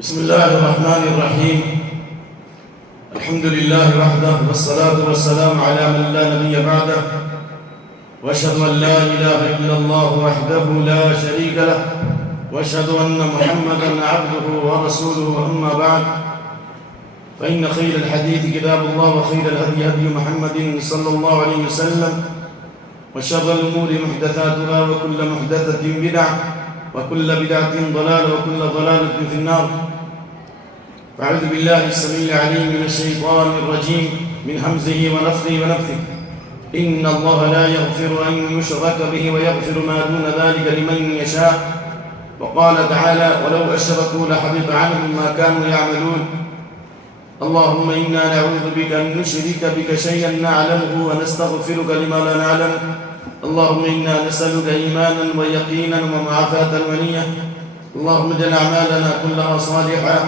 بسم الله الرحمن الرحيم. الحمد لله وحده والصلاة والسلام على من لا نبي بعده، وأشهد أن لا إله إلا الله وحده لا شريك له، وأشهد أن محمدا عبده ورسوله. أما بعد، فإن خير الحديث كتاب الله، وخير الهدي هدي محمد صلى الله عليه وسلم، وشر الأمور محدثاتها، وكل محدثة بدعة، وكل بدعة ضلالة، وكل ضلالة في النار. فأعوذ بالله السميع العليم من الشيطان الرجيم من همزه ونفخه ونفثه. إن الله لا يغفر أن يشرك به ويغفر ما دون ذلك لمن يشاء. وقال تعالى: ولو أشركوا لحبط عنهم ما كانوا يعملون. اللهم إنا نعوذ بك أن نشرك بك شيئا نعلمه ونستغفرك لما لا نعلم. اللهم إنا نسألك إيمانا ويقينا ومعافاة ونية. اللهم اجعل أعمالنا كلها صالحة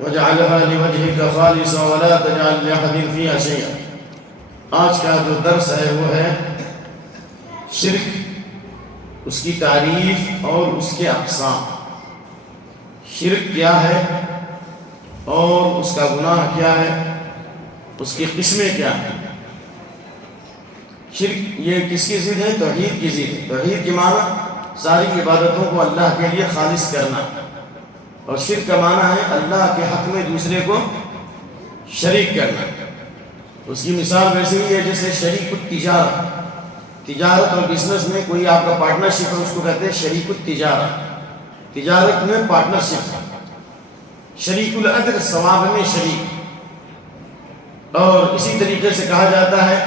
واجعلها لوجهك خالصا ولا تجعل لأحد فيها شيئا. آج کا جو درس ہے وہ ہے شرک، اس کی تعریف اور اس کے اقسام. شرک کیا ہے اور اس کا گناہ کیا ہے، اس کی قسمیں کیا ہیں. شرک یہ کس کی ضد ہے؟ توحید کی ضد ہے. توحید کے معنی ساری عبادتوں کو اللہ کے لیے خالص کرنا، اور شرک کا معنی ہے اللہ کے حق میں دوسرے کو شریک کرنا. اس کی مثال ویسے ہی ہے جیسے شریک التجارت. تجارت اور بزنس میں کوئی آپ کا پارٹنرشپ ہے، اس کو کہتے ہیں شریک التجارت. تجارت میں پارٹنرشپ، شریک الاجر ثواب میں شریک. اور اسی طریقے سے کہا جاتا ہے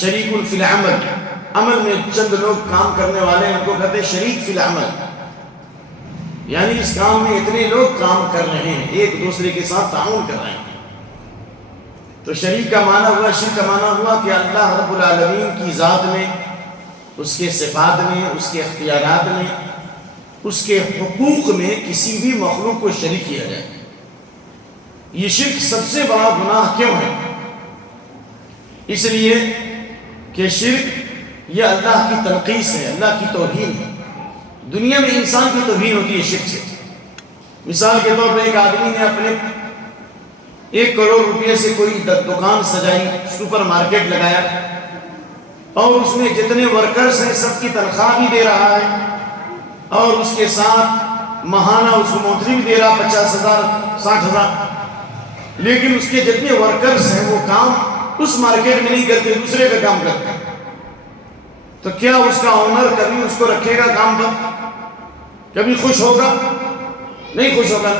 شریک فی العمل. عمل میں چند لوگ کام کرنے والے ہیں، ان کو کہتے ہیں شریک فی العمل، یعنی اس کام میں اتنے لوگ کام کر رہے ہیں، ایک دوسرے کے ساتھ تعاون کر رہے ہیں. تو شریک کا معنی ہوا، شرک کا معنی ہوا کہ اللہ رب العالمین کی ذات میں، اس کے صفات میں، اس کے اختیارات میں، اس کے حقوق میں کسی بھی مخلوق کو شریک کیا جائے. یہ شرک سب سے بڑا گناہ کیوں ہے؟ اس لیے کہ شرک یہ اللہ کی تنقیص ہے، اللہ کی توہین ہے. دنیا میں انسان کی توہین ہوتی ہے شرک سے. مثال کے طور پر ایک آدمی نے اپنے 1 کروڑ روپے سے کوئی دکان سجائی، سپر مارکیٹ لگایا، اور اس میں جتنے ورکرز ہیں سب کی تنخواہ بھی دے رہا ہے، اور اس کے ساتھ ماہانہ اس کو مونتری بھی دے رہا 50,000 60,000. لیکن اس کے جتنے ورکرز ہیں وہ کام اس مارکیٹ میں نہیں کرتے، دوسرے کا کام کرتے ہیں. تو کیا اس کا اونر کبھی اس کو رکھے گا کام پر؟ کبھی خوش ہوگا؟ نہیں خوش ہوگا.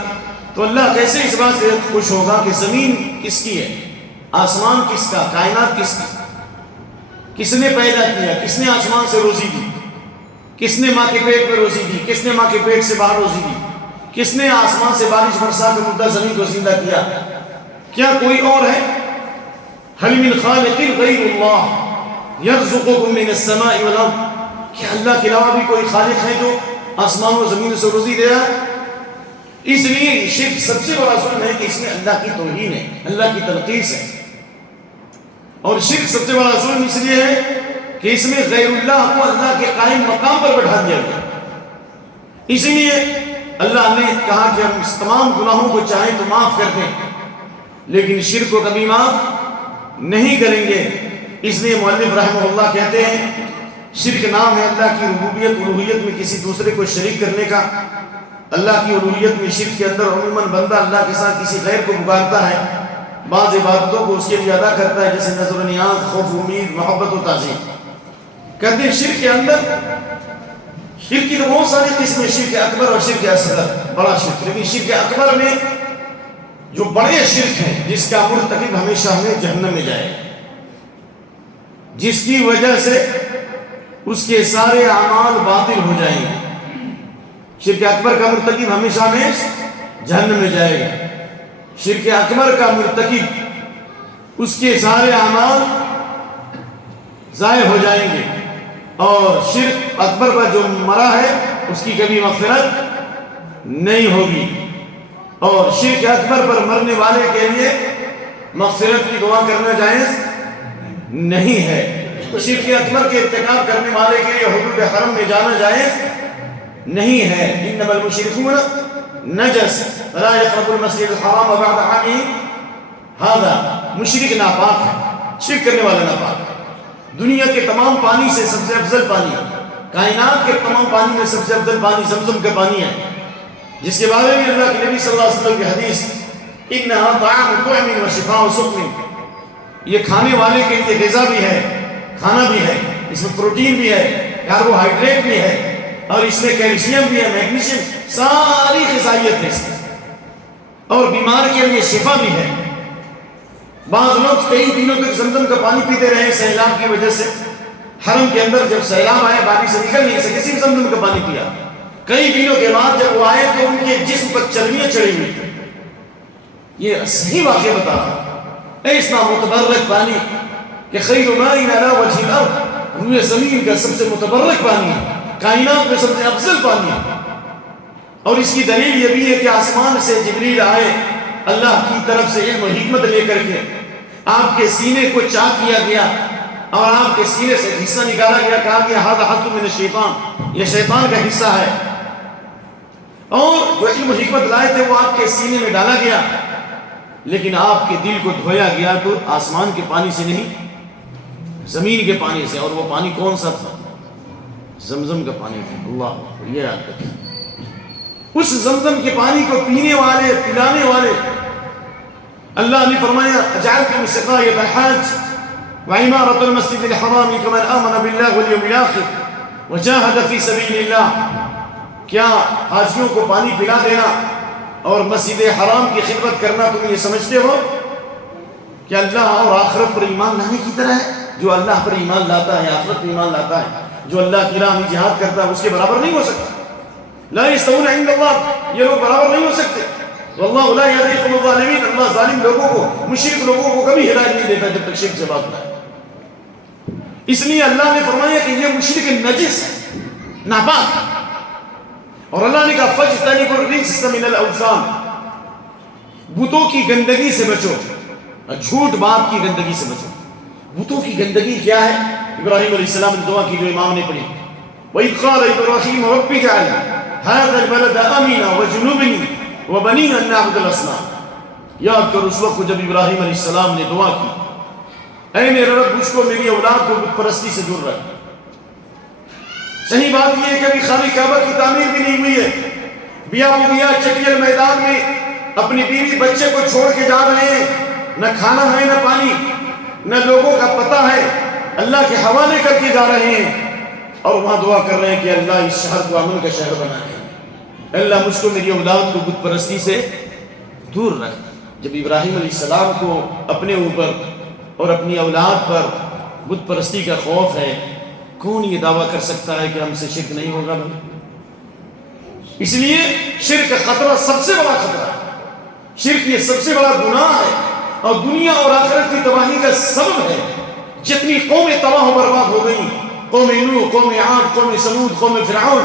تو اللہ کیسے اس بات سے خوش ہوگا کہ زمین کس کی ہے، آسمان کس کا، کائنات کس کی، کس نے پیدا کیا، کس نے آسمان سے روزی دی، کس نے ماں کے پیٹ میں روزی دی، کس نے ماں کے پیٹ سے باہر روزی دی، کس نے آسمان سے بارش برسا کے مردہ زمین کو زندہ کیا؟ کیا کوئی اور ہے؟ هل من خالق غیر اللہ یرزقکم من السماء والارض. کیا اللہ کے علاوہ بھی کوئی خالق ہے جو آسمان و زمین سے روزی دے رہا ہے؟ اس لیے شرک سب سے بڑا ظلم ہے کہ اس میں اللہ کی توہین ہے، اللہ کی تنقیص ہے. اور شرک سب سے بڑا ظلم اس لیے ہے کہ اس میں غیر اللہ کو اللہ کے قائم مقام پر بٹھا دیا گیا. اسی لیے اللہ نے کہا کہ ہم اس تمام گناہوں کو چاہیں تو معاف کر دیں، لیکن شرک کو کبھی معاف نہیں کریں گے. اس لیے مؤلف رحمہ اللہ کہتے ہیں شرک نام ہے اللہ کی ربوبیت الوہیت میں کسی دوسرے کو شریک کرنے کا. اللہ کی الوہیت میں شرک کے اندر عموماً بندہ اللہ کے ساتھ کسی غیر کو پکارتا ہے، بعض عبادتوں کو اس کے لیے ادا کرتا ہے، جیسے نظر و نیاز، خوف، امید، محبت و تعظیم. کہتے ہیں شرک کے اندر، شرک کی تو بہت ساری قسمیں، شرک اکبر اور شرک اصغر، بڑا شرک. لیکن شرک اکبر میں جو بڑے شرک ہیں جس کا مرتکب ہمیشہ ہمیں جہنم میں جائے، جس کی وجہ سے اس کے سارے اعمال باطل ہو جائیں گے. شرک اکبر کا مرتکب ہمیشہ میں جہنم میں جائے گا. شرک اکبر کا مرتکب اس کے سارے اعمال ضائع ہو جائیں گے، اور شرک اکبر پر جو مرا ہے اس کی کبھی مغفرت نہیں ہوگی. اور شرک اکبر پر مرنے والے کے لیے مغفرت کی دعا کرنا جائز نہیں ہے. شرک اکبر کے ارتکاب کرنے والے کے لیے حدود حرم میں جانا جائز نہیں ہے. انما المشرکون نجس فلا يقرب المسجد الحرام بعد عامه هذا مشرک ناپاک ہے، شرک کرنے والا ناپاک ہے۔ دنیا کے تمام پانی سے سب سے افضل پانی، کائنات کے تمام پانی میں سب سے افضل پانی زمزم کا پانی ہے، جس کے بارے میں اللہ کے نبی صلی اللہ علیہ وسلم کی حدیث انہا طعام طعم و شفاء سقم، یہ کھانے والے کے لیے غذا بھی ہے، کھانا بھی ہے، اس میں پروٹین بھی ہے، کاربوہائیڈریٹ بھی ہے، اور اس میں کیلشیم بھی ہے، میگنیشیم، ساری غذائیت ہے اس میں، اور بیمار کے لیے شفا بھی ہے۔ بعض لوگ کئی دنوں تک زمزم کا پانی پیتے رہے سیلاب کی وجہ سے، حرم کے اندر جب سیلاب آئے باری سے نکل نہیں سکے، صرف زمزم کا پانی پیا، کئی دنوں کے بعد جب وہ آئے تو ان کے جسم پر چربیاں چڑھی ہوئی تھی۔ یہ صحیح واقعہ بتا رہا ہے، اس نامتبرک پانی کہ خیر ماء علی وجہ الارض، روئے زمین کا سب سے متبرک پانی ہے، کائنات میں سب سے افضل پانی ہے۔ اور اس کی دلیل یہ بھی ہے کہ آسمان سے جبریل آئے اللہ کی طرف سے علم و حکمت لے کر کے، آپ کے سینے کو چاک کیا گیا اور آپ کے سینے سے حصہ نکالا گیا، کہا کہ ھذا حظ من الشیطان، یہ شیطان کا حصہ ہے، اور جو علم و حکمت لائے تھے وہ آپ کے سینے میں ڈالا گیا، لیکن آپ کے دل کو دھویا گیا تو آسمان کے پانی سے نہیں، زمین کے پانی سے۔ اور وہ پانی کون سا تھا؟ زمزم کا پانی تھا۔ اللہ، یہ یاد رکھیں، اس زمزم کے پانی کو پینے والے، پلانے والے، اللہ نے فرمایا اجعلتم سقایۃ الحاج وعمارۃ المسجد الحرام کمن آمن باللہ والیوم الآخر وجاہد فی سبیل اللہ، کیا حاجیوں کو پانی پلا دینا اور مسجد حرام کی خدمت کرنا تم یہ سمجھتے ہو کہ اللہ اور آخرت پر ایمان لانے کی طرح ہے؟ جو اللہ پر ایمان لاتا ہے، آخرت پر ایمان لاتا ہے، جو اللہ کی راہ میں جہاد کرتا ہے، اس کے برابر نہیں ہو سکتا۔ لا یستوون عند اللہ، یہ لوگ برابر نہیں ہو سکتے۔ واللہ لا یہدی القوم الظالمین، اللہ ظالم لوگوں کو، مشرک لوگوں کو کبھی ہدایت نہیں دیتا جب تک شرک سے بات نہ ہے۔ اس لیے اللہ نے فرمایا کہ یہ مشرک نجس ہے، ناپاک ہے، اور اللہ نے کہا فاجتنبوا الرجس من الاوثان، بتوں کی گندگی سے بچو، جھوٹ بات کی گندگی سے بچو۔ بتوں کی گندگی کیا ہے؟ ابراہیم علیہ السلام نے دعا کی جو امام نے پڑھی، وَإِذْ قَالَ إِبْرَاهِيمُ رَبِّ اجْعَلْ هَذَا الْبَلَدَ آمِنًا وَاجْنُبْنِي وَبَنِيَّ أَن نَّعْبُدَ الْأَصْنَامَ۔ یاد کرو اس وقت جب ابراہیم علیہ السلام نے دعا کی، اے میرے رب مجھ کو میری اولاد کو بت پرستی سے دور رکھ۔ صحیح بات یہ ہے کہ ابھی خانہ کعبہ کی تعمیر بھی نہیں ہوئی ہے، بیا چٹیل میدان میں اپنی بیوی بچے کو چھوڑ کے جا رہے ہیں، نہ کھانا ہے نہ پانی، نہ لوگوں کا پتہ ہے، اللہ کے حوالے کر کے جا رہے ہیں، اور وہاں دعا کر رہے ہیں کہ اللہ اس شہر کو امن کا شہر بنا دے، اللہ مجھ کو میری اولاد کو بت پرستی سے دور رکھ۔ جب ابراہیم علیہ السلام کو اپنے اوپر اور اپنی اولاد پر بت پرستی کا خوف ہے، کون یہ دعویٰ کر سکتا ہے کہ ہم سے شرک نہیں ہوگا بھائی؟ اس لیے شرک کا خطرہ سب سے بڑا خطرہ ہے، شرک یہ سب سے بڑا گناہ ہے، اور دنیا اور آخرت کی تباہی کا سبب ہے۔ جتنی قومیں تباہ و برباد ہو گئی، قوم نوح، قوم عاد، قوم سمود، قوم فرعون،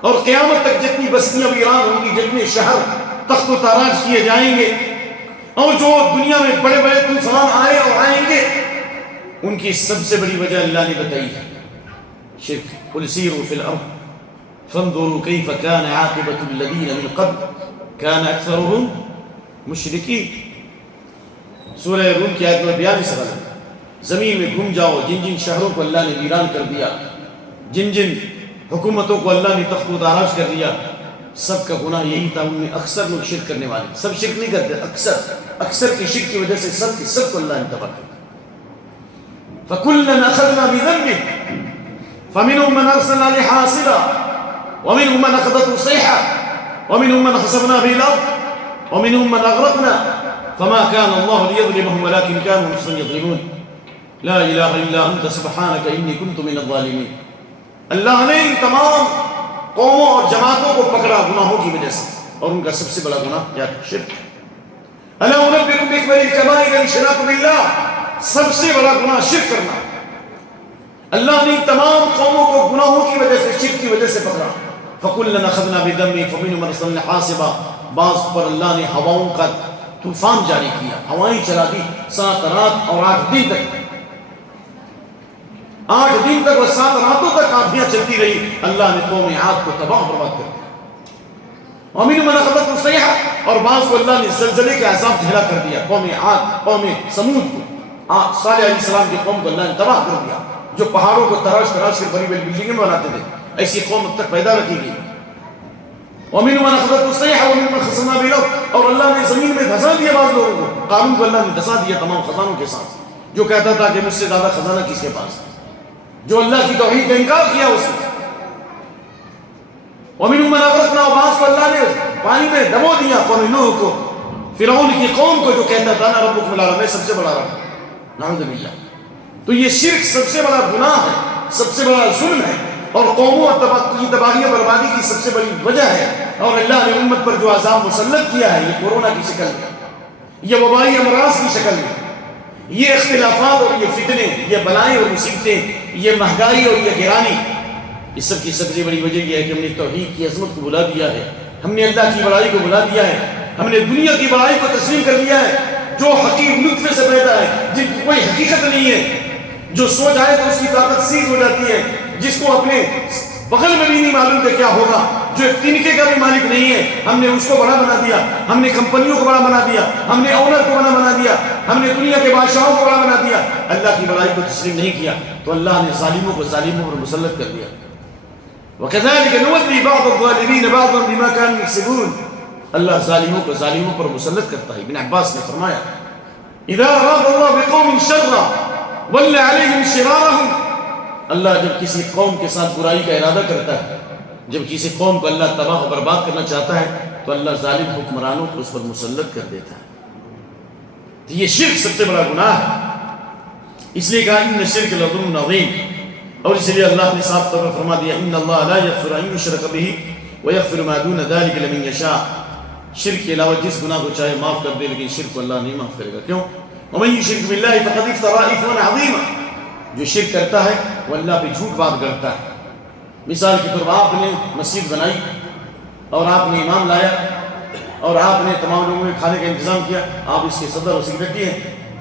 اور قیامت تک جتنی بستیاں ویران ہوں گی، جتنے شہر تخت و تاراج کیے جائیں گے، اور جو دنیا میں بڑے بڑے طوفان آئے اور آئیں گے، ان کی سب سے بڑی وجہ اللہ نے بتائی ہے شرک۔ قل سیروا فی الارض فانظروا کیف کان عاقبۃ الذین من قبل کان اکثرهم مشرکین۔ سورہ روم کی آیت نمبر 42 ہے، زمین میں گھوم جاؤ، جن جن شہروں کو اللہ نے ویران کر دیا، جن جن حکومتوں کو اللہ نے تخت و تاراج کر دیا، سب کا گناہ یہی تھا، ان میں اکثر لوگ شرک کرنے والے، سب شرک نہیں کرتے، اکثر کی شرک کی وجہ سے سب کو اللہ نے تباہ کر دیا۔ فَكُلًّا أَخَذْنَا بِذَنبِهِ فَمِنْهُمْ مَنْ أَرْسَلْنَا عَلَيْهِ حَاصِبًا وَمِنْهُمْ مَنْ أَخَذَتْهُ الصَّيْحَةُ وَمِنْهُمْ مَنْ خَسَفْنَا بِهِ الْأَرْضَ وَمِنْهُمْ مَنْ أَغْرَقْنَا فَمَا كَانَ اللَّهُ لِيَظْلِمَهُمْ وَلَكِنْ كَانُوا أَنفُسَهُمْ يَظْلِمُونَ لا الہ الا انت سبحانک انی کنت من الظالمین۔ اللہ نے ان تمام قوموں اور جماعتوں کو پکڑا گناہوں کی وجہ سے، اور ان کا سب سے بڑا گناہ کیا ہے؟ شرک۔ الا انبئکم باکبر الکبائر الاشراک باللہ، سب سے بڑا گناہ شرک کرنا۔ اللہ نے تمام قوموں کو گناہوں کی وجہ سے، شرک کی وجہ سے پکڑا۔ فَكُلًّا أَخَذْنَا بِذَنبِهِ فَمِنْهُمْ مَنْ أَرْسَلْنَا حَاصِبًا، بعض پر اللہ نے ہواؤں کا طوفان جاری کیا، ہوائیں چلا دی 7 رات اور 8 دن تک، 8 دن تک اور 7 راتوں تک آندھیاں چلتی رہی، اللہ نے قوم عاد کو تباہ برباد کر دیا۔ وَمِنْهُمْ مَنْ أَخَذَتْهُ الصَّيْحَةُ، اور بعض کو اللہ نے زلزلے کے عذاب سے ہلاک کر دیا، قوم عاد، قوم سمود کو، صالح علیہ السلام کی قوم کو اللہ نے تباہ کر دیا، جو پہاڑوں کو تراش تراش کر بڑی بڑی بلڈنگیں بناتے تھے، ایسی قوم اب تک پیدا رکھی گئی۔ وَمِنْهُمْ مَنْ أَخَذَتْهُ الصَّيْحَةُ وَمِنْهُمْ مَنْ خَسَفْنَا بِهِ الْأَرْضَ، اور اللہ نے زمین میں دھسا دیا بعض لوگوں کو، قارون کو اللہ نے دھسا دیا تمام خزانوں کے ساتھ، جو کہتا تھا کہ مجھ سے زیادہ خزانہ کس کے پاس ہے، جو اللہ کی توحید کا انکار کیا اس نے۔ وَمِنْهُمْ مَنْ أَغْرَقْنَا، اور بعض کو اللہ نے پانی میں ڈبو دیا، قوم نوح کو، فرعون کی قوم کو، جو کہتا تھا نا ربکم الأعلیٰ، میں سب سے بڑا رب ہوں، نعوذ باللہ۔ تو یہ شرک سب سے بڑا گناہ ہے، سب سے بڑا ظلم ہے، اور قوموں کی تباہی و بربادی کی سب سے بڑی وجہ ہے، اور اللہ نے امت پر جو عذاب مسلط کیا ہے، یہ کورونا کی شکل میں، یہ وبائی امراض کی شکل میں، یہ اختلافات اور یہ فتنے، یہ بلائیں اور مصیبتیں، یہ مہنگائی اور یہ گرانی، اس سب کی سب سے بڑی وجہ یہ ہے کہ ہم نے توحید کی عظمت کو بلا دیا ہے، ہم نے اللہ کی بڑائی کو بلا دیا ہے، ہم نے دنیا کی بڑائی کو تسلیم کر لیا ہے، جو حقیق نطفے سے پیدا ہے، جن کی کوئی حقیقت نہیں ہے، جو سو جائے تو اس کی طاقت سیز ہو جاتی ہے، جس کو اپنے بغل میں بھی نہیں معلوم کہ کیا ہوگا، جو ایک تنکے کا بھی مالک نہیں ہے، ہم نے اس کو بڑا بنا دیا، ہم نے کمپنیوں کو بڑا بنا دیا، ہم نے اونر کو بڑا بنا دیا، ہم نے دنیا کے بادشاہوں کو بڑا بنا دیا، اللہ کی بڑائی کو تسلیم نہیں کیا، تو اللہ نے ظالموں کو ظالموں پر مسلط کر دیا۔ وَكَذَلِكَ نُوَلِّي بَعْضَ الظَّالِمِينَ بَعْضًا بِمَا كَانُوا يَكْسِبُونَ، اللہ ظالموں کو ظالموں پر مسلط کرتا ہے۔ ابن عباس نے فرمایا اِذَا أَرَادَ اللَّهُ بِقَوْمٍ شَرًّا وَلَّ عَلَيْهِمْ شِرَارَهُمْ، اللہ جب کسی قوم کے ساتھ برائی کا ارادہ کرتا ہے، جب کسی قوم کو اللہ تباہ و برباد کرنا چاہتا ہے، تو اللہ ظالم حکمرانوں کو اس پر مسلط کر دیتا ہے۔ تو یہ شرک سب سے بڑا گناہ ہے، اس لیے کہا ان الشرک لظلم عظیم، اور اس لیے اللہ نے صاف طور پر فرما دیا ان اللہ لا یغفر ان یشرک بہ ویغفر ما دون ذلک لمن یشاء، شرک کے علاوہ جس گناہ کو چاہے معاف کر دے، لیکن شرک کو اللہ نہیں معاف کرے گا۔ کیوں؟ ومن یشرک باللہ فقد افترى اثما عظیما، جو شرک کرتا ہے وہ اللہ پہ جھوٹ بات کرتا ہے۔ مثال کے طور پر آپ نے مسجد بنائی اور آپ نے امام لایا اور آپ نے تمام لوگوں کے کھانے کا انتظام کیا، آپ اس کے صدر اور سیکرٹری ہیں،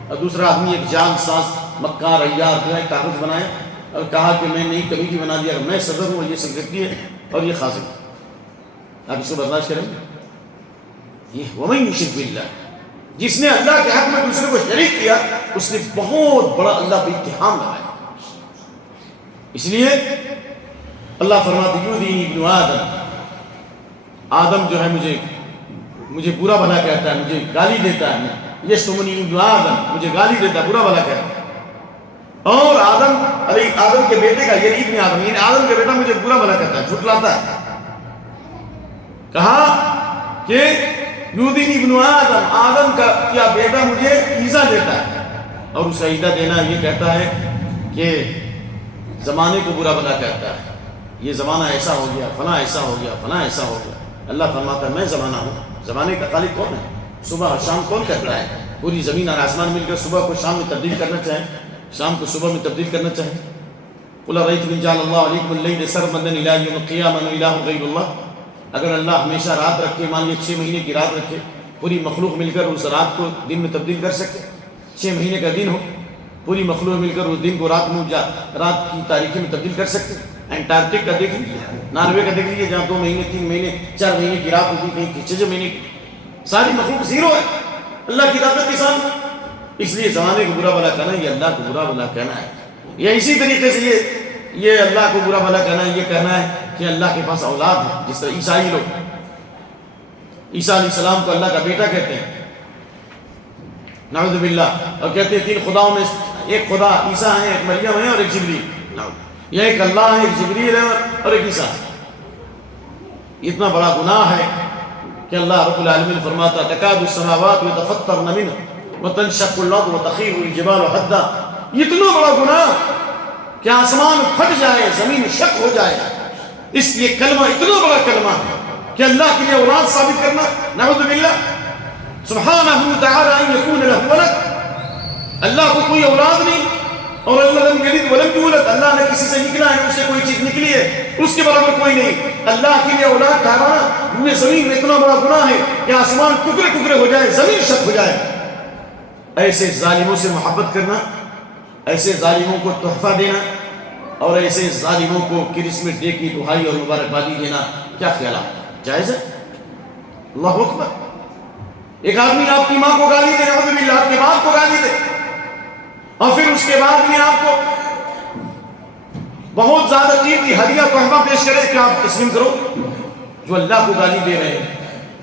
اور دوسرا آدمی ایک جان ساز مکار عیار جو ہے کاغذ بنایا اور کہا کہ میں نئی کمیٹی بنا دیا، میں صدر ہوں اور یہ سیکرٹری ہے اور یہ خازن، آپ اس کو برداشت کریں گے؟ یہ وَمَن یُشْرِک بِاللَّهِ، جس نے اللہ کے حق میں دوسرے کو شریک کیا، اس نے بہت بڑا اللہ پہ اتہام لگایا۔ اس لیے اللہ فرماتے یؤذینی ابن آدم، آدم جو ہے مجھے برا بھلا کہتا ہے، مجھے گالی دیتا ہے، یشتمنی ابن آدم، مجھے گالی دیتا ہے، برا بھلا کہتا ہے۔ اور آدم کے بیٹے کا، یعنی ابن آدم، یعنی آدم کے بیٹا مجھے برا بھلا کہتا ہے، جھٹلاتا ہے۔ کہا کہ یؤذینی ابن آدم، آدم کا بیٹا مجھے ایذا دیتا ہے، اور اس کا ایذا دینا یہ کہتا ہے کہ زمانے کو برا بھلا کہتا ہے، یہ زمانہ ایسا ہو گیا، فلاں ایسا ہو گیا، فلاں ایسا ہو گیا۔ اللہ فرماتا ہے میں زمانہ ہوں، زمانے کا خالق کون ہے؟ صبح اور شام کون کرتا ہے؟ پوری زمین اور آسمان مل کر صبح کو شام میں تبدیل کرنا چاہیں، شام کو صبح میں تبدیل کرنا چاہیں۔ قُلْ أَرَأَيْتُمْ إِنْ جَعَلَ اللَّهُ عَلَيْكُمُ اللَّيْلَ سَرْمَدًا إِلَىٰ يَوْمِ الْقِيَامَةِ إِلَٰهٌ غَيْرُ اللَّهِ، اگر اللہ ہمیشہ رات رکھے، مان لیے 6 مہینے کی رات رکھے، پوری مخلوق مل کر اس رات کو دن میں تبدیل کر سکتے؟ 6 مہینے کا دن ہو، پوری مخلوق مل کر اس دن کو رات کی تاریکی میں تبدیل کر سکتے؟ انٹارکٹک کا دیکھ لیجیے، ناروے کا دیکھ لیجیے، جہاں 2 مہینے 3 مہینے 4 مہینے کی رات ہوتی، کہیں 6 مہینے کی، ساری مخلوق زیرو ہے اللہ کی طاقت کے سامنے۔ اس لیے زمانے کو برا بھلا کہنا یہ اللہ کو برا بھلا کہنا ہے۔ یا اسی طریقے سے یہ اللہ کو برا بھلا کہنا ہے، یہ کہنا ہے کہ اللہ کے پاس اولاد ہے، جس طرح عیسائی لوگ عیسیٰ علیہ السلام کو اللہ کا بیٹا کہتے ہیں، نعوذ باللہ، اور کہتے ہیں 3 خداؤں میں ایک خدا عیسیٰ ہے، ایک مریم ہے اور ایک جبریل، یا ایک اللہ ہے، ایک جبریل ہے اور ایک عیسیٰ۔ اتنا بڑا گناہ ہے کہ اللہ رب العالمین فرماتا تکاد السماوات یتفطرن منہ وتنشق الارض وتخر الجبال حدا، اتنا بڑا گناہ کہ آسمان پھٹ جائے، زمین شق ہو جائے۔ اس لیے کلمہ اتنا بڑا کلمہ ہے کہ اللہ کے لیے اولاد ثابت کرنا، نعوذ باللہ، سبحانہ تعالی ان یکون لہ ولد، اللہ کو کوئی اولاد نہیں، اور اللہ لم یلد ولم یولد، اللہ نے کسی سے نکلا ہے، اس سے کوئی چیز نکلی ہے، اس کے برابر کوئی نہیں۔ اللہ کے لیے اولاد ٹھہرانا روئے زمین میں اتنا بڑا گناہ ہے کہ آسمان ٹکڑے ٹکڑے ہو جائے، زمین شق ہو جائے۔ ایسے ظالموں سے محبت کرنا، ایسے ظالموں کو تحفہ دینا، اور ایسے ظالموں کو کرسمس ڈے کی دعائی اور مبارکبادی دینا، کیا خیال آپ؟ جائز ہے؟ اللہ اکبر. ایک آدمی آپ کی ماں کو گالی دے, نعوذ باللہ آپ کے باپ کو گالی دے, اور پھر اس کے بعد میں آپ کو بہت زیادہ قیمتی ہدیہ تحفہ پیش کرے کہ آپ تسلیم کرو. جو اللہ کو گالی دے رہے ہیں,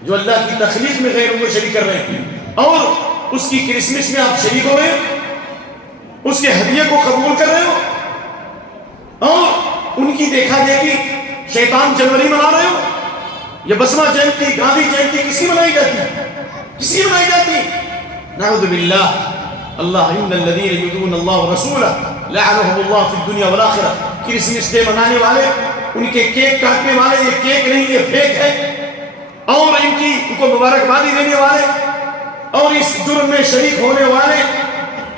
جو اللہ کی تخلیق میں غیروں کو شریک کر رہے ہیں, اور اس کی کرسمس میں آپ شریک ہو رہے ہیں, اس کے ہدیے کو قبول کر رہے ہو, اور ان کی دیکھا دیکھی شیطان جنوری منا رہے ہو. یہ بسما جینتی, گاندھی جینتی کس کی منائی جاتی ہے؟ کس کی منائی جاتی ہے؟ نعوذ باللہ. اللہ ان الذین یؤذون اللہ ورسولہ لعنهم اللہ فی الدنیا والآخرہ. کرسمس ڈے منانے والے, ان کے کیک کاٹنے والے, یہ کیک نہیں یہ فیک ہے, اور ان کو مبارکبادی دینے والے اور اس جرم میں شریک ہونے والے,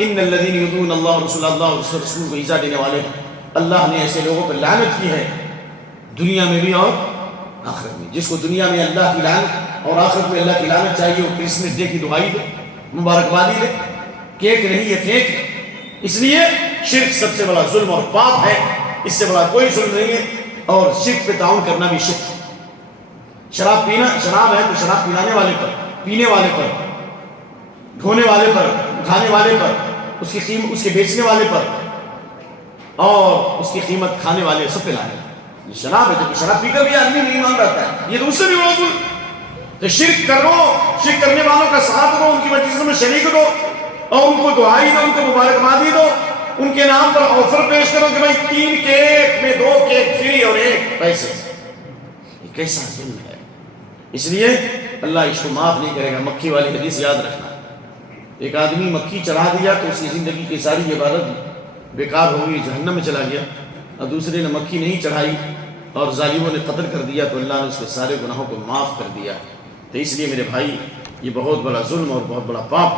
ان الذین یؤذون اللہ ورسولہ, اللہ اور اس رسول کو ایذا دینے والے, اللہ نے ایسے لوگوں پر لعنت کی ہے دنیا میں بھی اور آخرت میں. جس کو دنیا میں اللہ کی لعنت اور آخرت میں اللہ کی لعنت چاہیے, وہ کرسمس ڈے کی دعائی دے, مبارکبادی دے. کیک نہیں یہ فیک ہے. اس لیے شرک سب سے بڑا ظلم اور پاپ ہے, اس سے بڑا کوئی ظلم نہیں ہے. اور شرک پہ تعاون کرنا بھی شرک ہے. شراب پینا, شراب ہے تو شراب پلانے والے پر, پینے والے پر, دھونے والے پر, کھانے والے پر, اس کے بیچنے والے پر, اور اس کی قیمت کھانے والے سب پہ لانے. یہ شراب ہے تو شراب پی کر بھی آدمی نہیں ایمان رہتا ہے, یہ تو اس سے بھی بڑا ظلم. تو شرک کرو, شرک کرنے والوں کا ساتھ دو, ان کی مجلسوں میں شریک دو, اور ان کو دعائی دو, ان کو مبارکبادی دو, ان کے نام پر آفر پیش کرو کہ بھائی 3 کیک میں 2 کیک فری اور 1 پیسے. یہ کیسا ظلم ہے. اس لیے اللہ اس کو معاف نہیں کرے گا. مکھی والی حدیث یاد رکھنا, ایک آدمی مکھی چڑھا دیا تو اس کی زندگی کی ساری عبادت بیکار ہو گئی, جہنم میں چلا گیا. اور دوسرے نے مکھی نہیں چڑھائی اور ظالموں نے قتل کر دیا تو اللہ نے اس کے سارے گناہوں کو معاف کر دیا. تو اس لیے میرے بھائی یہ بہت بڑا ظلم اور بہت بڑا پاپ.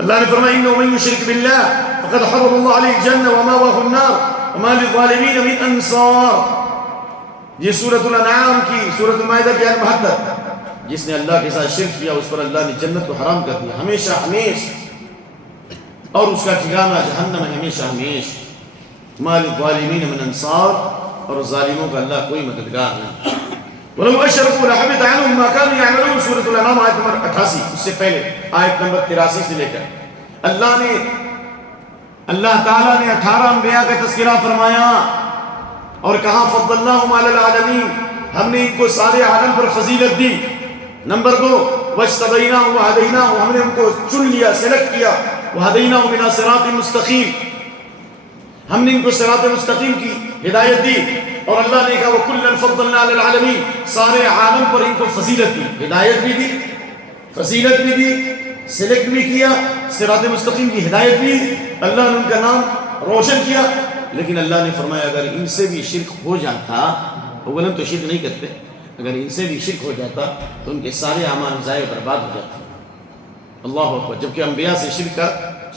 اللہ نے فرمایا انه من يشرك بالله فقد حرم الله عليه الجنه ومأواه النار وما للظالمين من انصار. یہ سورۃ الانعام کی, سورۃ المائدہ کی 72. جس نے اللہ کے ساتھ شرک کیا اس پر اللہ نے جنت کو حرام کر دیا ہمیشہ ہمیشہ, اور اس کا ٹھکانہ جہنم ہے ہمیشہ ہمیشہ. ما للظالمین من انصار, اور ظالموں کا اللہ کوئی مددگار نہیں. وَلَوْ أَشْرَكُوا لَحَبِطَ عَنْهُمْ مَا كَانُوا يَعْمَلُونَ. سورۃ الانعام آیت نمبر 88, اس سے پہلے آیت نمبر 83 سے لے کر اللہ تعالیٰ نے 18 انبیاء کا تذکرہ فرمایا اور کہا فضلناہم علی العالمین, ہم نے ان کو سارے عالم پر فضیلت دی. نمبر 2 واجتبیناہم وہدیناہم, ہم نے ان کو چن لیا, سلیکٹ کیا. وہدیناہم الی صراط مستقیم, ہم نے ان کو صراط مستقیم کی ہدایت دی. اور اللہ نے کہا وَكُلًّا فَضَّلْنَا عَلَى الْعَالَمِينَ, سارے عالم پر ان کو فضیلت دی, ہدایت بھی دی, فضیلت بھی دی, سلیکٹ بھی کیا, صراط مستقیم کی ہدایت بھی, اللہ نے ان کا نام روشن کیا. لیکن اللہ نے فرمایا اگر ان سے بھی شرک ہو جاتا, اولاً تو شرک نہیں کرتے, اگر ان سے بھی شرک ہو جاتا تو ان کے سارے اعمال ضائع برباد ہو جاتے. اللہ اکبر. جبکہ انبیاء سے شرک کا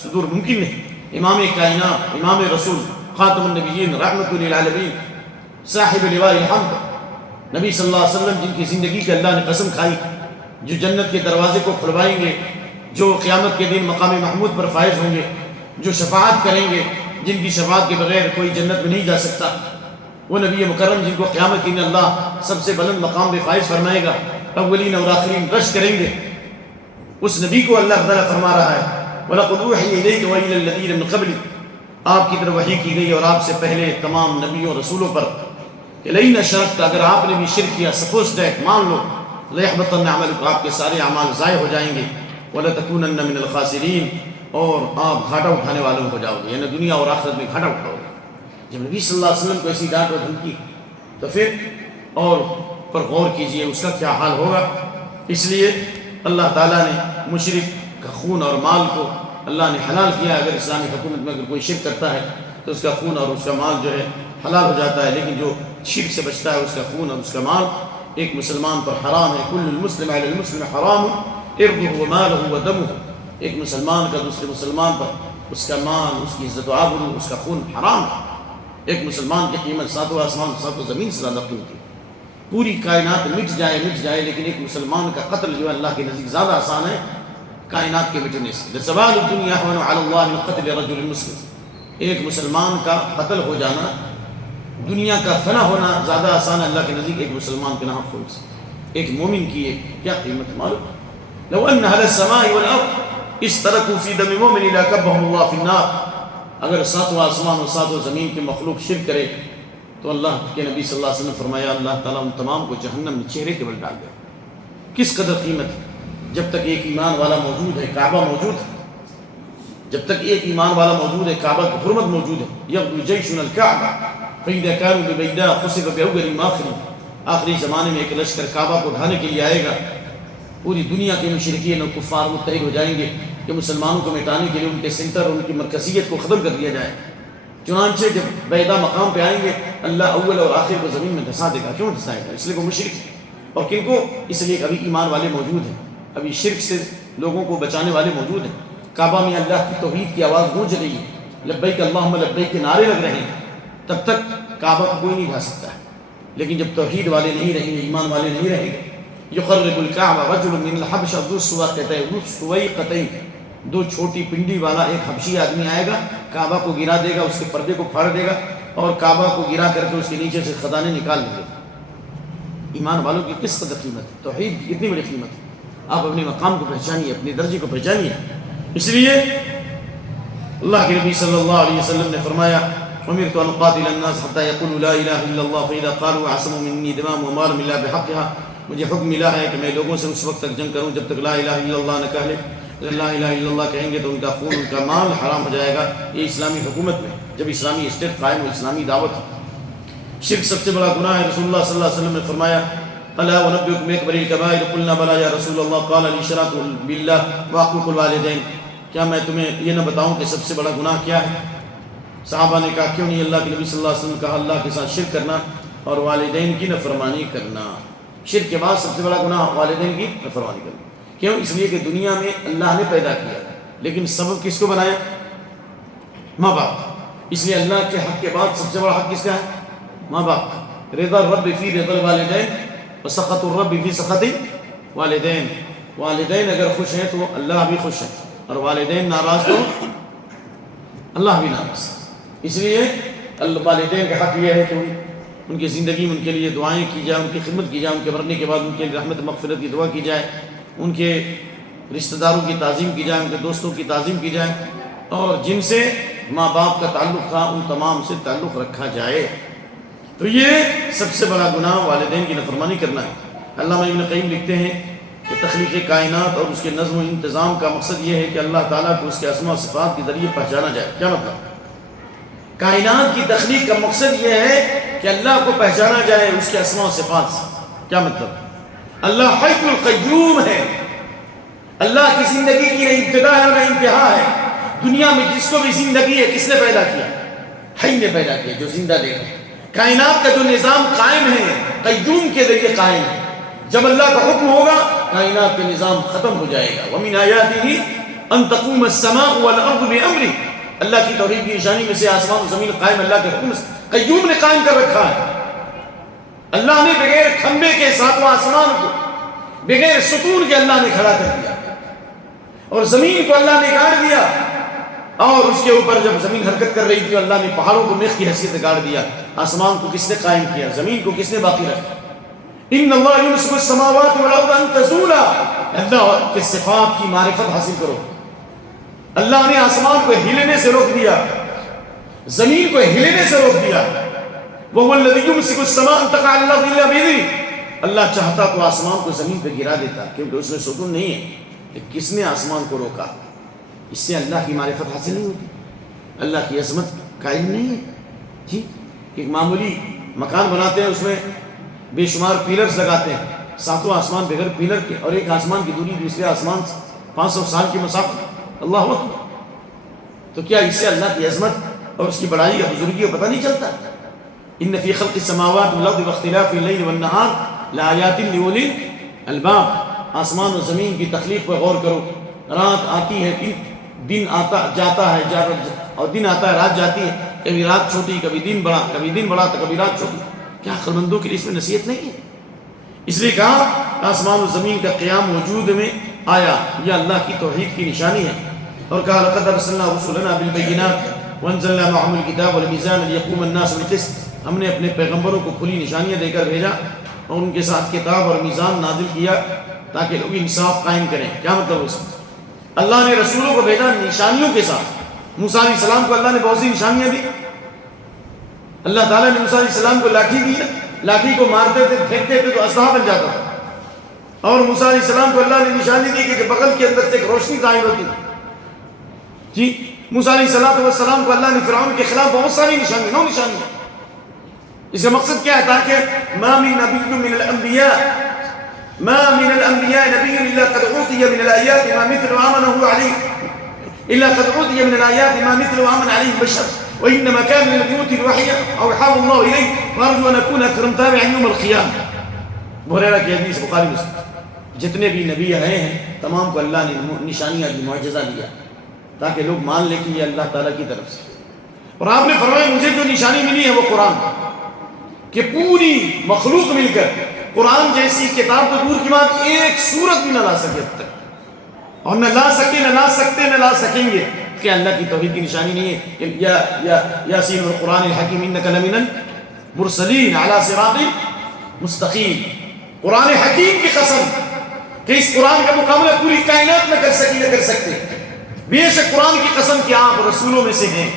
صدور ممکن نہیں. امام کائنات, امام رسول, خاتم النبیین, رحمت للعالمین, صاحب لواء الحمد, نبی صلی اللہ علیہ وسلم, جن کی زندگی کے اللہ نے قسم کھائی, جو جنت کے دروازے کو کھلوائیں گے, جو قیامت کے دن مقام محمود پر فائز ہوں گے, جو شفاعت کریں گے, جن کی شفاعت کے بغیر کوئی جنت میں نہیں جا سکتا, وہ نبی مکرم جن کو قیامت کے دن اللہ سب سے بلند مقام پہ فائز فرمائے گا, اولین اور آخرین رش کریں گے. اس نبی کو اللہ تعالیٰ فرما رہا ہے وَلَقَدْ أُوحِيَ إِلَيْكَ وَإِلَى الَّذِينَ مِن قَبْلِكَ, آپ کی طرف وحی کی گئی اور آپ سے پہلے تمام نبیوں رسولوں پر کہ لئن اشرکت, اگر آپ نے بھی شرک کیا, سپوز دیٹ, مان لو, لَيَحْبَطَنَّ عَمَلُكَ, آپ کے سارے اعمال ضائع ہو جائیں گے. وَلَتَكُونَنَّ مِنَ الْخَاسِرِينَ, اور آپ گھاٹا اٹھانے والوں ہو جاؤ گے, یعنی دنیا اور آخرت میں گھاٹا اٹھاؤ گے. جب نبی صلی اللہ علیہ وسلم کو ایسی ڈانٹ اور دھمکی, تو پھر اور پر غور کیجئے اس کا کیا حال ہوگا. اس لیے اللہ تعالیٰ نے مشرک کا خون اور مال کو اللہ نے حلال کیا. اگر اسلامی حکومت میں اگر کوئی شرک کرتا ہے تو اس کا خون اور اس کا مال جو ہے حلال ہو جاتا ہے, لیکن جو شرک سے بچتا ہے اس کا خون اور اس کا مال ایک مسلمان پر حرام ہے. کل المسلم علی المسلم حرام ارضه وماله ودمه, ایک مسلمان کا دوسرے مسلمان پر اس کا مال, اس کی عزت و آبرو, اس کا خون حرام ہے. ایک مسلمان کی قیمت 7 آسمان 7 زمین سے زیادہ قیمتی. پوری کائنات مٹ جائے لیکن ایک مسلمان کا قتل جو اللہ کے نزدیک زیادہ آسان ہے کائنات کے مٹنے سے. زوال الدنیا اهون علی اللہ من قتل رجل مسلم, ایک مسلمان کا قتل ہو جانا, دنیا کا فنا ہونا زیادہ آسان ہے اللہ کے نزدیک ایک مسلمان کے نام خون سے. ایک مومن کی ایک کیا قیمت معلوم. لو ان اہل السماء والارض اشتركوا في دم مؤمن لكبهم الله في النار. اگر ساتوں آسمان اور ساتوں زمین کے مخلوق شرک کرے تو اللہ کے نبی صلی اللہ علیہ وسلم نے فرمایا اللہ تعالیٰ ان تمام کو جہنم میں چہرے کے بل ڈال دے. کس قدر قیمت ہے. جب تک ایک ایمان والا موجود ہے کعبہ موجود ہے. جب تک ایک ایمان والا موجود ہے کعبہ کی حرمت موجود ہے. یغدو جیشنا الکعبہ فإذا كانوا ببیداء خسف بأول آخر. آخری زمانے میں ایک لشکر کعبہ کو ڈھانے کے لیے آئے گا. پوری دنیا کے مشرکین اور کفار متحد ہو جائیں گے کہ مسلمانوں کو مٹانے کے لیے ان کے سینٹر اور ان کی مرکزیت کو ختم کر دیا جائے. چنانچہ جب بیدا مقام پہ آئیں گے اللہ اول اور آخر کو زمین میں دھسا دے گا. کیوں دھسائے گا؟ اس لیے وہ مشرک ہے. اور کن کو؟ اس لیے کہ ابھی ایمان والے موجود ہیں, ابھی شرک سے لوگوں کو بچانے والے موجود ہیں. کعبہ میں اللہ کی توحید کی آواز گونج رہی ہے, لبیک اللہم لبیک کے نعرے لگ رہے ہیں. تب تک کعبہ کو کوئی نہیں ڈھا سکتا ہے. لیکن جب توحید والے نہیں رہیں گے, ایمان والے نہیں رہیں گے, یخرب الکعبہ رجل من الحبشہ ذو سویقتین, دو چھوٹی پنڈی والا ایک حبشی آدمی آئے گا, کعبہ کو گرا دے گا, اس کے پردے کو پھاڑ دے گا اور کعبہ کو گرا کر کے اس کے نیچے سے خزانے نکال لیں گے. ایمان والوں کی کس قدر قیمت ہے, توحید کی کتنی بڑی قیمت ہے. آپ اپنے مقام کو پہچانیے, اپنے درجے کو پہچانیے. اس لیے اللہ کے نبی صلی اللہ علیہ وسلم نے فرمایا امرت ان اقاتل الناس حتى يقولوا لا الہ الا اللہ فاذا قالوا عصموا مني دماءهم واموالهم الا بحقها. مجھے حکم ملا ہے کہ میں لوگوں سے اس وقت تک جنگ کروں جب تک لا الہ الا اللہ نہ کہہ لے. اگر لا الہ الا اللہ کہیں گے تو ان کا خون, ان کا مال حرام ہو جائے گا. یہ اسلامی حکومت میں جب اسلامی اسٹیٹ قائم ہو, اسلامی دعوت. شرک سب سے بڑا گناہ ہے. رسول اللہ صلی اللہ علیہ وسلم نے فرمایا الا ونبئکم بأکبر الکبائر قلنا بلی یا رسول اللہ قال الاشراک باللہ وعقوق الوالدین. کیا میں تمہیں یہ نہ بتاؤں کہ سب سے بڑا گناہ کیا ہے؟ صحابہ نے کہا کیوں نہیں؟ اللہ کے نبی صلی اللہ علیہ وسلم نے کہا اللہ کے ساتھ شرک کرنا اور والدین کی نافرمانی کرنا. شرک کے بعد سب سے بڑا گناہ والدین کی نافرمانی کرنا. کیوں؟ اس لیے کہ دنیا میں اللہ نے پیدا کیا لیکن سبب کس کو بنایا؟ ماں باپ. اس لیے اللہ کے حق کے بعد سب سے بڑا حق کس کا ہے؟ ماں باپ کا. رضا الرب فی رضا الوالدین وسخط الرب فی سخط والدین. والدین اگر خوش ہیں تو اللہ بھی خوش ہے, اور والدین ناراض تو اللہ بھی ناراض. اس لیے والدین کا حق یہ ہے کہ ان کی زندگی میں ان کے لیے دعائیں کی جائیں, ان کی خدمت کی جائے, ان کے مرنے کے بعد ان کے رحمت مغفرت کی دعا کی جائے, ان کے رشتہ داروں کی تعظیم کی جائے, ان کے دوستوں کی تعظیم کی جائے, اور جن سے ماں باپ کا تعلق تھا ان تمام سے تعلق رکھا جائے. تو یہ سب سے بڑا گناہ والدین کی نافرمانی کرنا ہے. علامہ ابن قیم لکھتے ہیں کہ تخلیق کائنات اور اس کے نظم و انتظام کا مقصد یہ ہے کہ اللہ تعالیٰ کو اس کے اسماء و صفات کے ذریعے پہچانا جائے. کیا مطلب؟ کائنات کی تخلیق کا مقصد یہ ہے کہ اللہ کو پہچانا جائے اس کے اسماء و صفات سے. کیا مطلب؟ اللہ حی القیوم ہے. اللہ کی زندگی کی نہ ابتدا ہے نہ انتہا ہے. دنیا میں جس کو بھی زندگی ہے کس نے پیدا کیا؟ حی نے پیدا کیا, جو زندہ دے گا. کائنات کا جو نظام قائم ہے قیوم کے ذریعے قائم ہے. جب اللہ کا حکم ہوگا کائنات کا نظام ختم ہو جائے گا. وَمِنْ آيَاتِهِ أَن تَقُومَ السَّمَاءُ وَالْأَرْضُ بِأَمْرِهِ. اللہ کی توحید کی نشانی میں سے آسمان و زمین قائم اللہ کے حکم سے قیوم نے قائم کر رکھا ہے. اللہ نے بغیر کھمبے کے ساتواں آسمان کو بغیر ستون کے اللہ نے کھڑا کر دیا, اور زمین کو اللہ نے گاڑ دیا, اور اس کے اوپر جب زمین حرکت کر رہی تھی اللہ نے پہاڑوں کو میخ کی حیثیت سے گاڑ دیا. آسمان کو کس نے قائم کیا؟ زمین کو کس نے باقی رکھا؟ ان اللہ یمسک السماوات والارض ان تزولا. اللہ کے صفات کی معرفت حاصل کرو. اللہ نے آسمان کو ہلنے سے روک دیا, زمین کو ہلنے سے روک دیا. وَهُوَ الَّذِي يُمْسِكُ السَّمَاءَ أَن تَقَعَ عَلَى الْأَرْضِ إِلَّا بِإِذْنِهِ. اللہ چاہتا تو آسمان کو زمین پہ گرا دیتا کیونکہ اس میں ستون نہیں ہے, کہ کس نے آسمان کو روکا؟ اس سے اللہ کی معرفت حاصل نہیں ہوتی, اللہ کی عظمت قائم نہیں ہے. جی ایک معمولی مکان بناتے ہیں, اس میں بے شمار پیلرز لگاتے ہیں, ساتوں آسمان بغیر پیلر کے, اور ایک آسمان کی دوری دوسرے آسمان سے 500 سال کی مسافت. اللہ اکبر. تو کیا اس سے اللہ کی عظمت اور اس کی بڑائی اور بزرگی کا پتہ نہیں چلتا؟ ان فی خلق السماوات والارض واختلاف اللیل والنہار لآیات لأولی الالباب. آسمان و زمین کی تخلیق پر غور کرو. رات آتی ہے, دن آتا جاتا ہے, اور دن آتا ہے, رات جاتی ہے. کبھی رات چھوٹی, کبھی دن بڑا, کبھی دن بڑا تو کبھی رات چھوٹی. کیا عقل مندوں کے لیے اس میں نصیحت نہیں ہے؟ اس لیے کہا آسمان و زمین کا قیام وجود میں آیا, یہ اللہ کی توحید کی نشانی ہے. اور کہا لقد ارسلنا رسلنا بالبینات وانزلنا معهم الکتاب والمیزان لیقوم الناس بالقسط. ہم نے اپنے پیغمبروں کو کھلی نشانیاں دے کر بھیجا اور ان کے ساتھ کتاب اور میزان نازل کیا تاکہ لوگ انصاف قائم کریں. کیا مطلب اس کا؟ اللہ نے رسولوں کو بھیجا نشانیوں کے ساتھ. موسیٰ علیہ السلام کو اللہ نے بہت سی نشانیاں دی. اللہ تعالیٰ نے موسیٰ علیہ السلام کو لاٹھی دی، لاٹھی کو مارتے تھے پھینکتے تھے تو اسلحہ بن جاتا تھا. اور موسیٰ علیہ السلام کو اللہ نے نشانی دی کہ بغل کے اندر سے ایک روشنی ظاہر ہوتی. جی موسیٰ علیہ السلام کو اللہ نے فرعون کے خلاف بہت ساری نشانی، 9 نشانیاں. اس کا مقصد کیا ہے؟ تاکہ ما من نبی من الانبیاء نبی الا قد اوتی من الآیات ما مثل آمنه علیہ الا قد اوتی من الآیات ما مثل آمن علیہ بشر وانما كان الذي يؤتي الوحي اوحاه الله اليه وارجو ان اكون اكثر متابعا يوم القيامه. ابو ہریرہ کی حدیث بخاری مسلم. جتنے بھی نبی آئے ہیں تمام کو اللہ نے نشانیاں دی، معجزہ دیا تاکہ لوگ مان لیں کہ یہ اللہ تعالیٰ کی طرف سے. اور آپ نے فرمایا مجھے جو نشانی ملی ہے وہ قرآن، کہ پوری مخلوق مل کر قرآن جیسی کتاب تو دور کی بات ایک سورت بھی نہ لا سکے اب تک، اور نہ لا سکے نہ لا سکتے نہ لا سکیں گے. کہ اللہ کی توحید کی نشانی نہیں ہے کہ یاسین والقرآن الحکیم انک لمن المرسلین علی صراط مستقیم. قرآن حکیم کی قسم کہ اس قرآن کا مقابلہ پوری کائنات میں کر سکتے. بے شک قرآن کی قسم کہ آپ رسولوں میں سے ہیں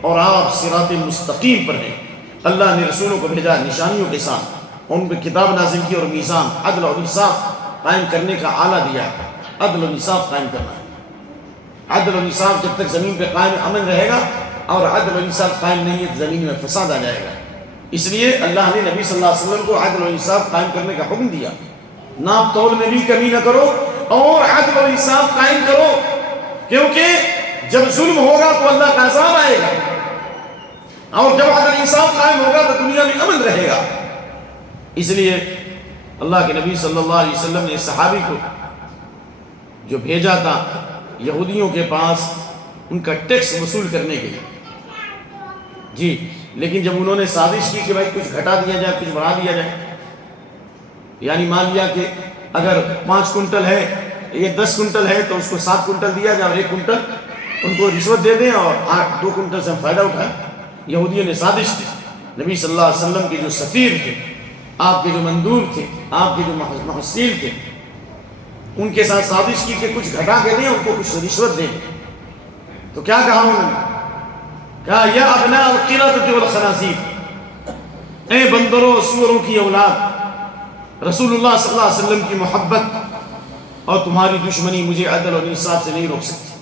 اور آپ صراط مستقیم پر ہیں. اللہ نے رسولوں کو بھیجا نشانیوں کے ساتھ، ان پہ کتاب نازل کی اور میزان عدل اور انصاف قائم کرنے کا آلہ دیا. عدل و انصاف قائم کرنا ہے. عدل و انصاف جب تک زمین پہ قائم امن رہے گا، اور عدل و انصاف قائم نہیں ہے تو زمین میں فساد آ جائے گا. اس لیے اللہ نے نبی صلی اللہ علیہ وسلم کو عدل و انصاف قائم کرنے کا حکم دیا. ناپ تول میں بھی کمی نہ کرو اور عدل و انصاف قائم کرو، کیونکہ جب ظلم ہوگا تو اللہ کا عذاب آئے گا، اور جب عدل انصاف قائم ہوگا تو دنیا میں امن رہے گا. اس لیے اللہ کے نبی صلی اللہ علیہ وسلم نے صحابی کو جو بھیجا تھا یہودیوں کے پاس ان کا ٹیکس وصول کرنے کے لیے. جی لیکن جب انہوں نے سازش کی کہ بھائی کچھ گھٹا دیا جائے کچھ بڑھا دیا جائے، یعنی مان لیا کہ اگر 5 کنٹل ہے یہ 10 کنٹل ہے تو اس کو 7 کنٹل دیا جائے اور 1 کنٹل ان کو رشوت دے دیں اور 2 کنٹل سے ہم فائدہ اٹھائیں. یہودیوں نے سازش کی. نبی صلی اللہ علیہ وسلم کے جو سفیر تھے، آپ کے جو مندوب تھے، آپ کے جو محصول تھے، ان کے ساتھ سازش کی کہ کچھ گھٹا کے دیں، ان کو کچھ رشوت دیں. تو کیا کہا انہوں نے؟ کہا یا ابناء القردۃ والخنازیر، اے بندروں سوروں کی اولاد، رسول اللہ صلی اللہ علیہ وسلم کی محبت اور تمہاری دشمنی مجھے عدل اور انصاف سے نہیں روک سکتی.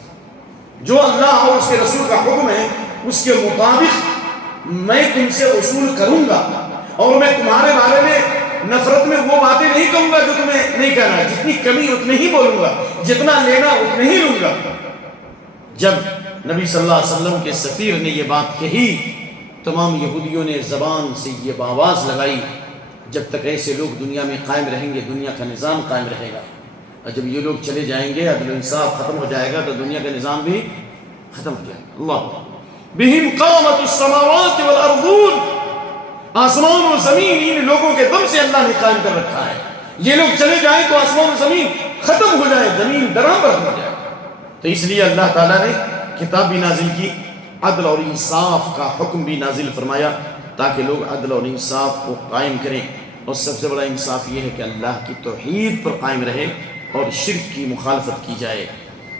جو اللہ اور اس کے رسول کا حکم ہے اس کے مطابق میں تم سے وصول کروں گا، اور میں تمہارے بارے میں نفرت میں وہ باتیں نہیں کہوں گا جو تمہیں نہیں کہنا ہے. جتنی کمی اتنے ہی بولوں گا، جتنا لینا اتنے ہی لوں گا. جب نبی صلی اللہ علیہ وسلم کے سفیر نے یہ بات کہی، تمام یہودیوں نے زبان سے یہ آواز لگائی جب تک ایسے لوگ دنیا میں قائم رہیں گے دنیا کا نظام قائم رہے گا، اور جب یہ لوگ چلے جائیں گے عدل و انصاف ختم ہو جائے گا تو دنیا کا نظام بھی ختم ہو جائے گا. اللہ بہم قامت السماوات والارضون، آسمان و زمین ان لوگوں کے دم سے اللہ نے قائم کر رکھا ہے. یہ لوگ چلے جائیں تو آسمان و زمین ختم ہو جائے، زمین درامر ہو جائے. تو اس لیے اللہ تعالیٰ نے کتاب بھی نازل کی، عدل اور انصاف کا حکم بھی نازل فرمایا تاکہ لوگ عدل اور انصاف کو قائم کریں. اور سب سے بڑا انصاف یہ ہے کہ اللہ کی توحید پر قائم رہے اور شرک کی مخالفت کی جائے.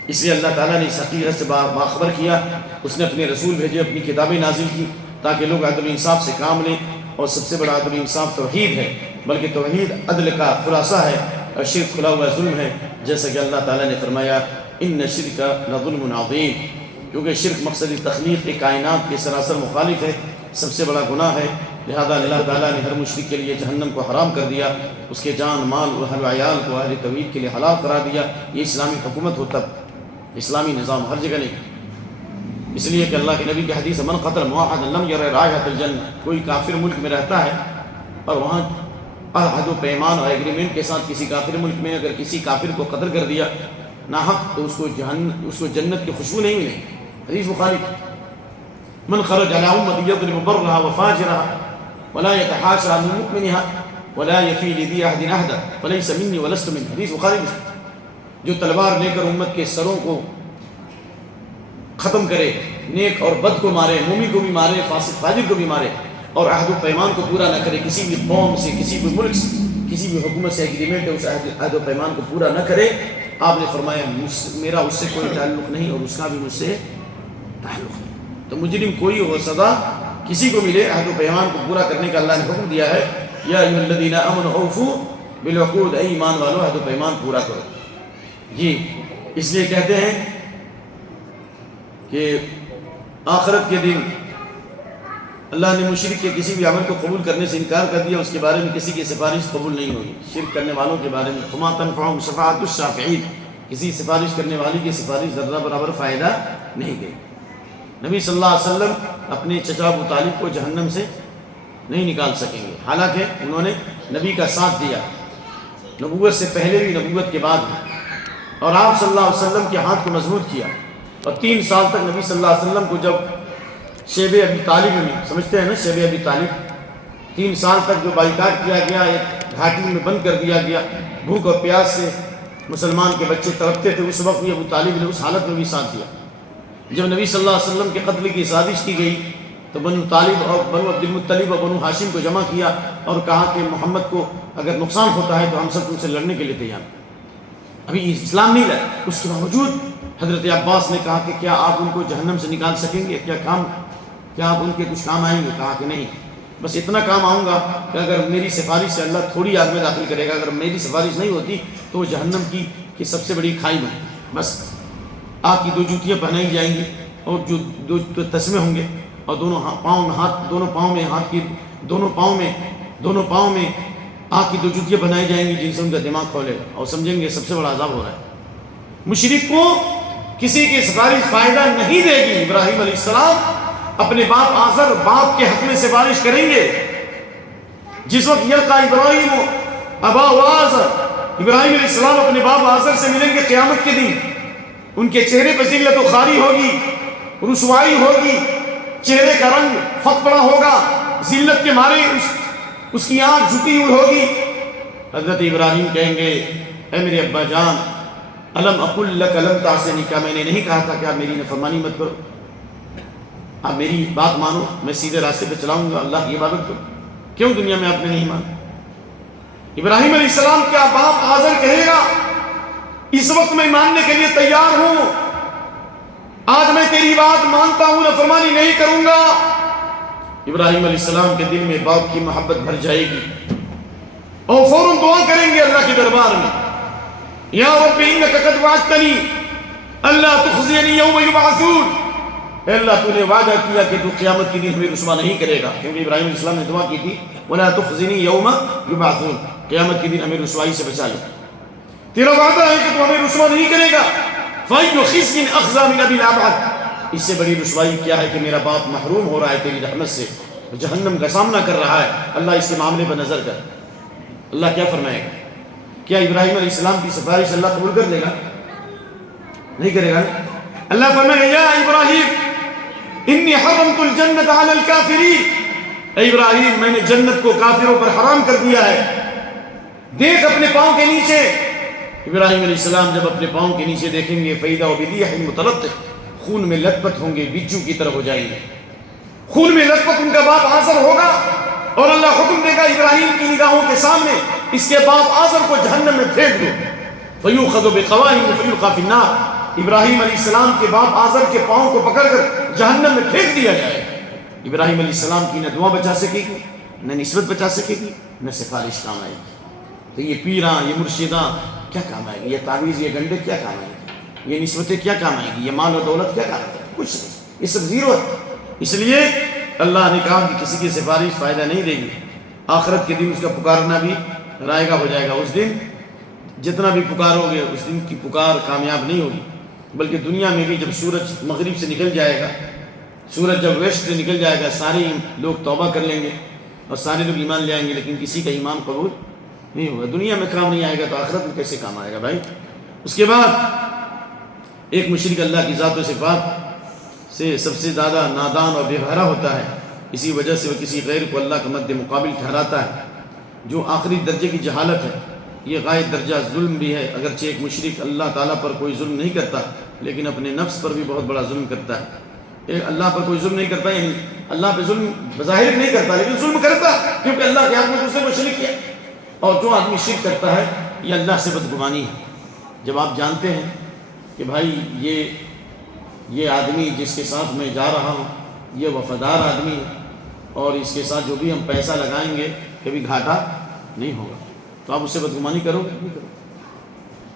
اس لیے اللہ تعالیٰ نے اس حقیقت سے باخبر کیا. اس نے اپنے رسول بھیجے، اپنی کتابیں نازل کی تاکہ لوگ عدل و انصاف سے کام لیں. اور سب سے بڑا عدل و انصاف توحید ہے، بلکہ توحید عدل کا خلاصہ ہے اور شرک کھلا ہوا ظلم ہے. جیسا کہ اللہ تعالیٰ نے فرمایا ان شرک لظلم عظیم، کیونکہ شرک مقصد تخلیق کائنات کے سراسر مخالف ہے، سب سے بڑا گناہ ہے. لہذا اللہ تعالیٰ نے ہر مشرک کے لیے جہنم کو حرام کر دیا، اس کے جان مال و اہل و عیال کو اہل توحید کے لیے حلال قرار دیا. یہ اسلامی حکومت ہوتا، اسلامی نظام ہر جگہ نہیں. اس لیے کہ اللہ کے نبی کی حدیث من قتل موحدا لم یر رائحۃ الجنہ، کوئی کافر ملک میں رہتا ہے اور وہاں عہد و پیمان اور ایگریمنٹ کے ساتھ کسی کافر ملک میں اگر کسی کافر کو قتل کر دیا ناحق تو اس کو جنت کی خوشبو نہیں ملے. حدیث بخاری. من خرج على امتی یضرب برها وفاجرها ولا يتحاشى من مؤمنها ولا يفي لذي عهد عهدا فليس مني ولست منه. حدیث بخاری. جو تلوار لے کر امت کے سروں کو ختم کرے، نیک اور بد کو مارے، مومن کو بھی مارے، فاسق فاجر کو بھی مارے، اور عہد و پیمان کو پورا نہ کرے کسی بھی قوم سے، کسی بھی ملک سے، کسی بھی حکومت سے ایگریمنٹ ہے اس عہد و پیمان کو پورا نہ کرے، آپ نے فرمایا میرا اس سے کوئی تعلق نہیں اور اس کا بھی مجھ سے تعلق نہیں۔ تو مجرم کوئی ہو، سزا کسی کو ملے، عہد و پیمان کو پورا کرنے کا اللہ نے حکم دیا ہے، یا ایھا الذین آمنوا اوفوا بالعقود، اے ایمان والو عہد و پیمان پورا کرو۔ جی اس لیے کہتے ہیں کہ آخرت کے دن اللہ نے مشرک کے کسی بھی عمل کو قبول کرنے سے انکار کر دیا، اس کے بارے میں کسی کی سفارش قبول نہیں ہوگی۔ شرک کرنے والوں کے بارے میں فما تنفعهم شفاعۃ الشافعین، کسی سفارش کرنے والی کی سفارش ذرہ برابر فائدہ نہیں دے گی۔ نبی صلی اللہ علیہ وسلم اپنے چچا ابو طالب کو جہنم سے نہیں نکال سکیں گے، حالانکہ انہوں نے نبی کا ساتھ دیا، نبوت سے پہلے بھی نبوت کے بعد بھی، اور آپ صلی اللہ علیہ وسلم کے ہاتھ کو مضبوط کیا، اور 3 سال تک نبی صلی اللہ علیہ وسلم کو جب شیب ابی طالب میں، سمجھتے ہیں نا شیب ابی طالب، 3 سال تک جو بائیکاٹ کیا گیا، ایک گھاٹی میں بند کر دیا گیا، بھوک اور پیاس سے مسلمان کے بچے تڑپتے تھے، اس وقت بھی ابو طالب نے اس حالت میں بھی ساتھ دیا۔ جب نبی صلی اللہ علیہ وسلم کے قتل کی سازش کی گئی تو بنو طالب اور بنو عبد المطلب اور بنو ہاشم کو جمع کیا اور کہا کہ محمد کو اگر نقصان ہوتا ہے تو ہم سب تم سے لڑنے کے لیے تیار ہیں۔ ابھی اسلام نہیں لائے، اس کے باوجود حضرت عباس نے کہا کہ کیا آپ ان کو جہنم سے نکال سکیں گے، کیا آپ ان کے کچھ کام آئیں گے؟ کہا کہ نہیں، بس اتنا کام آؤں گا کہ اگر میری سفارش سے اللہ تھوڑی آگ میں داخل کرے گا، اگر میری سفارش نہیں ہوتی تو وہ جہنم کی سب سے بڑی کھائی میں، بس آپ کی 2 جوتیاں پہنائی جائیں گی اور جو 2 تسمے ہوں گے، اور دونوں پاؤں میں آگ کی 2 جوتیاں بنائی جائیں گی جن سے ان کا دماغ کھولے گا اور سمجھیں گے سب سے بڑا عذاب ہو رہا ہے۔ مشرک کو کسی کی سفارش فائدہ نہیں دے گی۔ ابراہیم علیہ السلام اپنے باپ آزر باپ کے حق میں سفارش کریں گے۔ جس وقت یلقا ابراہیم ابا آزر، ابراہیم علیہ السلام اپنے باپ آزر سے ملیں گے قیامت کے دن، ان کے چہرے پر ذلت و خواری ہوگی، رسوائی ہوگی، چہرے کا رنگ پھٹ پڑا ہوگا، ذلت کے مارے اس کی آنکھ جھکی ہوئی ہوگی۔ حضرت ابراہیم کہیں گے اے میرے ابا جان، الم اقل لک لم تعصنی، کیا میں نے نہیں کہا تھا کہ آپ میری نافرمانی مت کرو، آپ میری بات مانو، میں سیدھے راستے پہ چلاؤں گا، اللہ کی عبادت کرو، کیوں دنیا میں آپ نے نہیں مانا؟ ابراہیم علیہ السلام کیا باپ آزر کہے گا اس وقت میں ماننے کے لیے تیار ہوں، آج میں تیری بات مانتا ہوں، نافرمانی نہیں کروں گا؟ ابراہیم علیہ السلام کے دل میں باپ کی محبت بھر جائے گی اور فوراً دعا کریں گے اللہ کے دربار میں، یا رب انک قد وعدتنی الا تخزینی یوم یبعثون، اے اللہ تو نے وعدہ کیا کہ تو قیامت کے دن ہمیں رسوا نہیں کرے گا، کیونکہ ابراہیم علیہ السلام نے دعا کی تھی ولا تخزنی یوم یبعثون، قیامت کے دن ہمیں رسوائی سے بچا لے، تیرا وعدہ ہے کہ تو ہمیں رسوا نہیں کرے گا۔ فَأَيُّ خِزْيٍ أَخْزَىٰ مِنْ أَبِي الْأَبْعَدِ، اس سے بڑی رسوائی کیا ہے کہ میرا باپ محروم ہو رہا ہے تیری رحمت سے، جہنم کا سامنا کر رہا ہے، اللہ اس کے معاملے پر نظر کر۔ اللہ کیا فرمائے گا؟ کیا ابراہیم علیہ السلام کی سفارش اللہ قبول کر لے گا؟ نہیں کرے گا۔ اللہ فرمائے گا یا ابراہیم انی حرمت الجنت علی الکافرین، اے ابراہیم میں نے جنت کو کافروں پر حرام کر دیا ہے، دیکھ اپنے پاؤں کے نیچے۔ ابراہیم علیہ السلام جب اپنے پاؤں کے نیچے دیکھیں گے فَإِذَا بِرِيحٍ مُتَلَطِّخٍ، خون میں لت پت ہوں گے، بجو کی طرح ہو جائیں گے، خون میں لت پت ان کا باپ آزر ہوگا، اور اللہ حکم دے گا ابراہیم کی نگاہوں کے سامنے اس کے باپ آزر کو جہنم میں پھینک دو، فَيُؤْخَذُ بِقَوَائِمِ فَيُلْقَىٰ فِي النَّارِ، ابراہیم علیہ السلام کے باپ آزر کے پاؤں کو پکڑ کر جہنم میں پھینک دیا جائے۔ ابراہیم علیہ السلام کی نہ دعا بچا سکے گی، نہ نسبت بچا سکے گی، نہ سفارش کام آئے گی۔ تو یہ پیراں، یہ مرشداں کیا کام آئے گی؟ یہ تعویذ، یہ گنڈے کیا کام آئے گی؟ یہ نسبتیں کیا کام آئے گی؟ یہ مال و دولت کیا کام آئے گی؟ کچھ نہیں، یہ سب زیرو ہے۔ اس لیے اللہ نے کہا کہ کسی کی سفارش فائدہ نہیں دے گی۔ آخرت کے دن اس کا پکارنا بھی رائے گا ہو جائے گا، اس دن جتنا بھی پکارو گے اس دن کی پکار کامیاب نہیں ہوگی، بلکہ دنیا میں بھی جب سورج مغرب سے نکل جائے گا، سورج جب ویسٹ سے نکل جائے گا، سارے لوگ توبہ کر لیں گے اور سارے لوگ ایمان لے آئیں گے، لیکن کسی کا ایمان قبول نہیں ہوگا۔ دنیا میں کام نہیں آئے گا تو آخرت میں کیسے کام آئے گا بھائی؟ اس کے بعد ایک مشرک اللہ کی ذات و صفات سے سب سے زیادہ نادان اور بے بہرا ہوتا ہے، اسی وجہ سے وہ کسی غیر کو اللہ کا مد مقابل ٹھہراتا ہے، جو آخری درجے کی جہالت ہے۔ یہ غائب درجہ ظلم بھی ہے، اگرچہ ایک مشرک اللہ تعالیٰ پر کوئی ظلم نہیں کرتا لیکن اپنے نفس پر بھی بہت بڑا ظلم کرتا ہے۔ اللہ پر کوئی ظلم نہیں کرتا، یعنی اللہ پہ ظلم بظاہر نہیں کرتا لیکن ظلم کرتا، کیونکہ اللہ کے حق میں دوسرے کو شریک کیا۔ اور جو آدمی شرک کرتا ہے یہ اللہ سے بدگمانی ہے۔ جب آپ جانتے ہیں کہ بھائی یہ آدمی جس کے ساتھ میں جا رہا ہوں یہ وفادار آدمی ہے اور اس کے ساتھ جو بھی ہم پیسہ لگائیں گے کبھی گھاٹا نہیں ہوگا، تو آپ اس سے بدگمانی کرو گے؟ نہیں کرو۔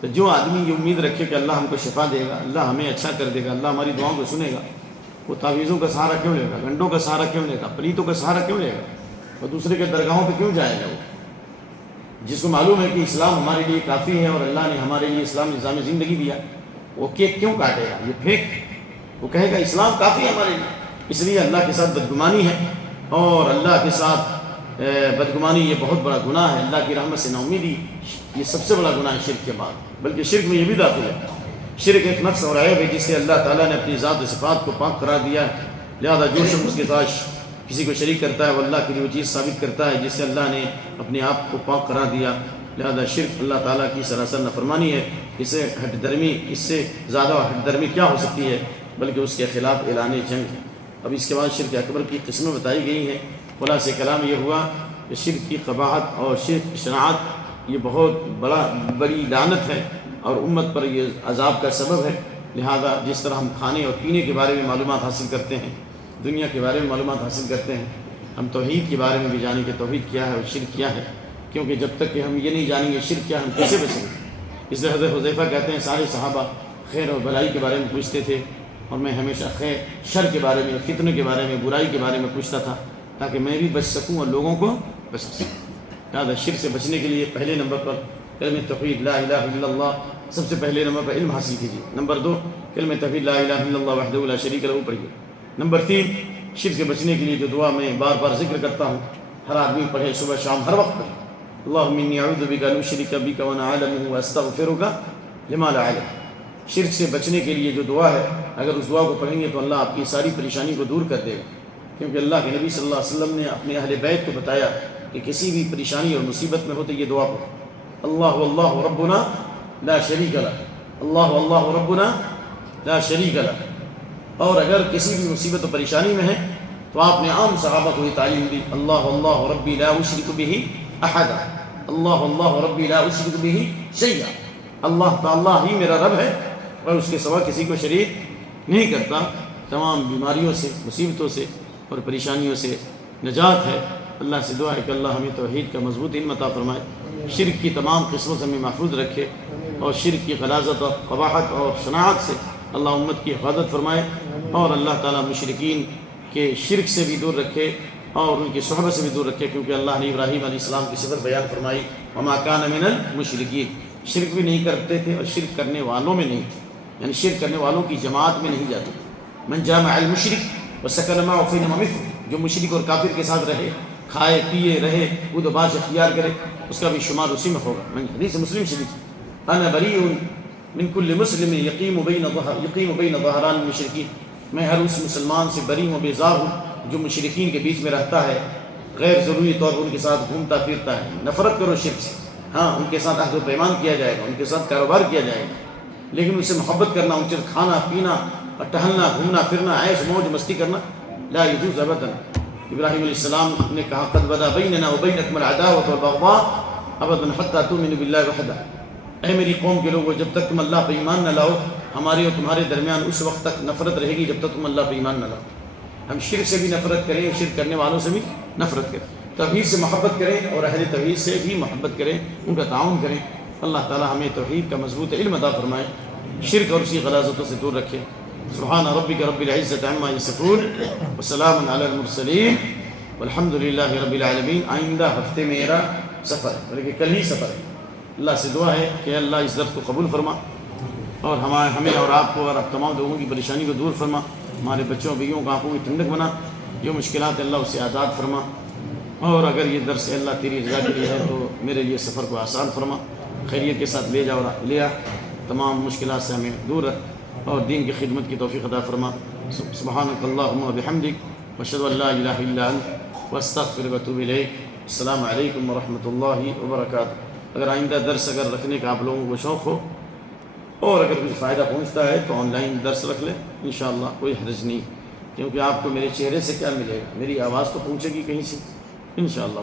تو جو آدمی یہ امید رکھے کہ اللہ ہم کو شفا دے گا، اللہ ہمیں اچھا کر دے گا، اللہ ہماری دعاؤں کو سنے گا، وہ تعویذوں کا سہارا کیوں لے گا، گنڈوں کا سہارا کیوں لے گا، پلیتوں کا سہارا کیوں لے گا، اور دوسرے کے درگاہوں پہ کیوں جائے گا؟ وہ جس کو معلوم ہے کہ اسلام ہمارے لیے کافی ہے اور اللہ نے ہمارے لیے اسلام نظام زندگی دیا، وہ کیک کیوں کاٹے گا؟ یہ پھینک، وہ کہے گا اسلام کافی ہے ہمارے لیے۔ اس لیے اللہ کے ساتھ بدگمانی ہے، اور اللہ کے ساتھ بدگمانی یہ بہت بڑا گناہ ہے۔ اللہ کی رحمت سے نا امیدی یہ سب سے بڑا گناہ ہے شرک کے بعد، بلکہ شرک میں یہ بھی داخل ہے۔ شرک ایک نقص اور عیب ہے جس سے اللہ تعالیٰ نے اپنی ذات و صفات کو پاک قرار دیا ہے، لہذا جو شخص اس کے ساتھ کسی کو شریک کرتا ہے وہ اللہ کے لیے وہ چیز ثابت کرتا ہے جس سے اللہ نے اپنے آپ کو پاک قرار دیا، لہذا شرک اللہ تعالیٰ کی سراسر نافرمانی ہے۔ اس سے ہٹ درمی، اس سے زیادہ ہٹ درمی کیا ہو سکتی ہے، بلکہ اس کے خلاف اعلان جنگ ہے۔ اب اس کے بعد شرک اکبر کی قسمیں بتائی گئی ہیں۔ خلاصہ کلام یہ ہوا کہ شرک کی قباحت اور شرک کی شناعت یہ بہت بڑی لعنت ہے اور امت پر یہ عذاب کا سبب ہے، لہذا جس طرح ہم کھانے اور پینے کے بارے میں معلومات حاصل کرتے ہیں، دنیا کے بارے میں معلومات حاصل کرتے ہیں، ہم توحید کے بارے میں بھی جانیں کہ توحید کیا ہے اور شرک کیا ہے، کیونکہ جب تک کہ ہم یہ نہیں جانیں گے شرک کیا ہم کیسے بچیں گے۔ اس لیے حضرت حذیفہ کہتے ہیں سارے صحابہ خیر اور بھلائی کے بارے میں پوچھتے تھے اور میں ہمیشہ خیر شر کے بارے میں، فتنے کے بارے میں، برائی کے بارے میں پوچھتا تھا تاکہ میں بھی بچ سکوں اور لوگوں کو بچ سکوں۔ لہٰذا شرک سے بچنے کے لیے پہلے نمبر پر کلمہ توحید لا الہ الا اللہ، سب سے پہلے نمبر پر علم حاصل کیجیے۔ نمبر 2 کلمہ توحید لا الہ الا اللہ وحدہ لا شریک لہ پڑھیے۔ نمبر 3 شرک سے بچنے کے لیے جو دعا میں بار بار ذکر کرتا ہوں، ہر آدمی پڑھے، صبح شام ہر وقت پڑھے، اللہم انی اعوذ بک ان اشرک بک وانا اعلم واستغفرک لما لا اعلم۔ شرک سے بچنے کے لیے جو دعا ہے، اگر اس دعا کو پڑھیں گے تو اللہ آپ کی ساری پریشانی کو دور کر دے گا، کیونکہ اللہ کے نبی صلی اللہ علیہ وسلم نے اپنے اہل بیت کو بتایا کہ کسی بھی پریشانی اور مصیبت میں ہو تو یہ دعا پڑھو، اللہ اللہ ربنا لا شریک لہ، اللہ اللہ ربنا لا شریک لہ۔ اور اگر کسی بھی مصیبت و پریشانی میں ہے تو آپ نے عام صحابہ کو یہ تعلیم دی، اللہ اللہ ربی لا اشرک بہ احدا، اللہ اللہ ربی لا اشرک بہ شیئا، اللہ تعالیٰ ہی میرا رب ہے اور اس کے سوا کسی کو شریک نہیں کرتا۔ تمام بیماریوں سے، مصیبتوں سے اور پریشانیوں سے نجات ہے۔ اللہ سے دعا ہے کہ اللہ ہمیں توحید کا مضبوط علم عطا فرمائے، شرک کی تمام قسموں سے ہمیں محفوظ رکھے، اور شرک کی غلاظت اور قباحت اور شناعت سے اللہ امت کی حفاظت فرمائے، اور اللہ تعالیٰ مشرکین کے شرک سے بھی دور رکھے اور ان کی صحبت سے بھی دور رکھے، کیونکہ اللہ نے ابراہیم علیہ السلام کی صفت بیان فرمائی، وما کان من المشرکین، شرک بھی نہیں کرتے تھے اور شرک کرنے والوں میں نہیں تھے، یعنی شرک کرنے والوں کی جماعت میں نہیں جاتے تھے۔ من جامع المشرک وسکن معه فإنما مثله، جو مشرک اور کافر کے ساتھ رہے، کھائے پیے رہے، بود و باش اختیار کرے، اس کا بھی شمار اسی میں ہوگا۔ من حدیث مسلم شریف، انا بریء من کل مسلم یقیم بین ظہران المشرکین، میں ہر اس مسلمان سے بری و بیزار ہوں جو مشرکین کے بیچ میں رہتا ہے، غیر ضروری طور پر ان کے ساتھ گھومتا پھرتا ہے۔ نفرت کرو شرک سے، ہاں ان کے ساتھ عہد و پیمان کیا جائے گا، ان کے ساتھ کاروبار کیا جائے گا، لیکن ان سے محبت کرنا، ان سے کھانا پینا اور ٹہلنا گھومنا پھرنا، عیش موج مستی کرنا لا یجوز ابدا۔ ابراہیم علیہ السلام نے کہا قد بدا بیننا وبینکم العداوۃ والبغضاء ابدا حتی تؤمنوا باللہ وحدہ، اے میری قوم کے لوگوں جب تک تم اللہ پہ ایمان نہ لاؤ، ہمارے اور تمہارے درمیان اس وقت تک نفرت رہے گی جب تک تم اللہ پہ ایمان نہ لاؤ۔ ہم شرک سے بھی نفرت کریں، شرک کرنے والوں سے بھی نفرت کریں، توحید سے محبت کریں اور اہل توحید سے بھی محبت کریں، ان کا تعاون کریں۔ اللہ تعالی ہمیں توحید کا مضبوط علم عطا فرمائے، شرک اور اسی غلاظتوں سے دور رکھے۔ سبحان ربک رب العزۃ عما یصفون وسلام علی المرسلین والحمد للہ رب العالمین۔ آئندہ ہفتے میں میرا سفر ہے، بلکہ کل ہی سفر ہے۔ اللہ سے دعا ہے کہ اللہ اس درس کو قبول فرما اور ہمیں اور آپ کو اور آپ تمام لوگوں کی پریشانی کو دور فرما، ہمارے بچوں بیویوں کو آنکھوں کی ٹھنڈک بنا، جو مشکلات اللہ اسے آزاد فرما، اور اگر یہ درس اللہ تیری رضا کے لیے ہے تو میرے لیے سفر کو آسان فرما، خیریت کے ساتھ لے جا اور لیا، تمام مشکلات سے ہمیں دور رکھ اور دین کی خدمت کی توفیق عطا فرما۔ سبحانک اللہم و بحمدک واشہد ان لا الہ الا انت واستغفرک واتوب الیک۔ السلام علیکم ورحمۃ اللہ وبرکاتہ۔ اگر آئندہ درس اگر رکھنے کا آپ لوگوں کو شوق ہو اور اگر کچھ فائدہ پہنچتا ہے تو آن لائن درس رکھ لیں، انشاءاللہ کوئی حرج نہیں، کیونکہ آپ کو میرے چہرے سے کیا ملے گا، میری آواز تو پہنچے گی کہیں سے انشاءاللہ۔